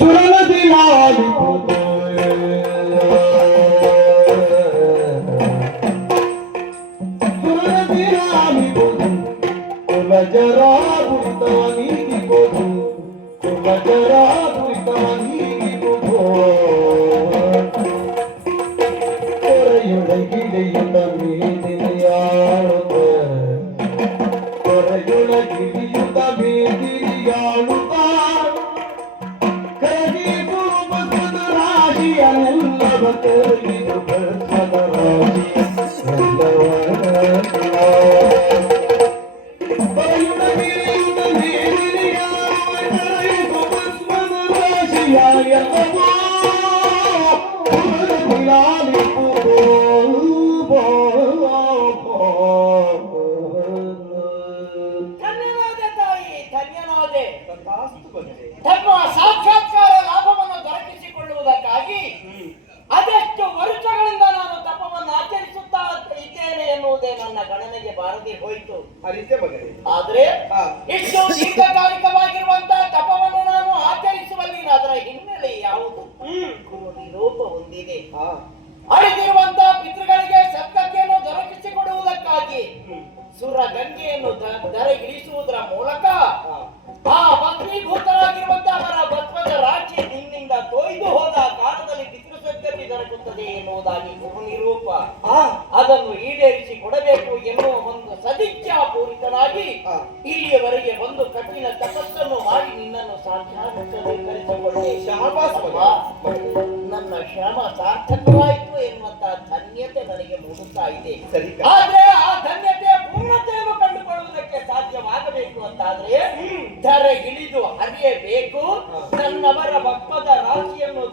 ಸುರನದಿ ಮಾಡಿಕೊಂಡು ಸುರನದಿ ಮಾಡಿಕೊಂಡು ಕುಲಜರ ಪುರಿತವ ನೀಗಿಬೋದು ಕುಲಜರ ಪುರಿತವ ನೀಗಿಬೋದು ಕೊರೆಯೊಳಗಿಳಿಯುತ್ತ ಮೇದಿರಿಯಾಳುತ್ತ ಕೊರೆಯೊಳಗಿಳಿಯುತ್ತ ಮೇದಿರಿಯಾಳುತ್ತ ಕರಗಿ ಗುರುಬಸದ ರಾಶಿಯನ್ನೆಲ್ಲವ ಕರಗಿದು ಬಸದ ರಾಶಿ ಕೊರೆಯೊಳಗಿಳಿಯುತ್ತ ಮೇದಿರಿಯಾಳುತ್ತ ಕರಗಿದು ಬಸದ ರಾಶಿಯ ಎಲ್ಲವೋ ತಮ್ಮ ಸಾಕ್ಷಾತ್ಕಾರ ಲಾಭವನ್ನು ದೊರಕಿಸಿಕೊಳ್ಳುವುದಕ್ಕಾಗಿ ಅದೆಷ್ಟು ವರ್ಷಗಳಿಂದ ನಾನು ತಪವನ್ನು ಆಚರಿಸುತ್ತಾ ಇದ್ದೇನೆ ಎನ್ನುವುದೇ ನನ್ನ ಗಣನೆಗೆ ಬಾರದೆ ಹೋಯಿತು. ಆದ್ರೆ ಇಷ್ಟು ದೀರ್ಘಕಾಲಿಕವಾಗಿರುವಂತಹ ತಪವನ್ನು ನಾನು ಆಚರಿಸುವಲ್ಲಿ ಅದರ ಹಿನ್ನೆಲೆ ಯಾವುದು ರೂಪ ಹೊಂದಿದೆ. ಅಳಿದಿರುವಂತಹ ಪಿತೃಗಳಿಗೆ ಸದ್ಗತಿಯನ್ನು ದೊರಕಿಸಿಕೊಡುವುದಕ್ಕಾಗಿ ಸುರ ಗಂಗೆಯನ್ನು ಧರೆಗಿಳಿಸುವುದರ ಮೂಲಕ ಆ ಭಸ್ಮೀಭೂತರಾಗಿರುವಂತಹ ಅವರ ಭಸ್ಮದ ರಾಶಿ ನಿನ್ನಿಂದ ತೊಯ್ದು ಹೋದ ಕಾಲದಲ್ಲಿ ಪಿತೃ ಸದ್ಗತಿ ದೊರಕುತ್ತದೆ ಎನ್ನುವುದಾಗಿ ಗುರುನಿರೂಪ ಅದನ್ನು ಈಡೇರಿಸಿ ಕೊಡಬೇಕು ಎನ್ನುವ ಒಂದು ಸದಿಚ್ಛಾಪೂರಿತನಾಗಿ ಇಲ್ಲಿಯವರೆಗೆ ಒಂದು ಕಠಿಣ ತಪಸ್ಸನ್ನು ಮಾಡಿ ನಿನ್ನನ್ನು ಸಾಕ್ಷಾತ್ಕರಿಸಿಕೊಂಡೆ. ನನ್ನ ಶ್ರಮ ಸಾರ್ಥಕವಾಯಿತು ಎನ್ನುವಂತಹ ಧನ್ಯತೆ ನನಗೆ ಮೂಡುತ್ತಾ ಇದೆ. ಆದ್ರೆ ಆ ಧನ್ಯತೆಯ ಪೂರ್ಣತೆಯನ್ನು ಕಂಡುಕೊಳ್ಳುವುದಕ್ಕೆ ಸಾಧ್ಯವಾಗಬೇಕು ಅಂತಾದ್ರೆ ಧರೆಗಿಳಿದು ಹರಿಯಬೇಕು. ನನ್ನವರ ಭಕ್ತದ ರಾಶಿಯನ್ನು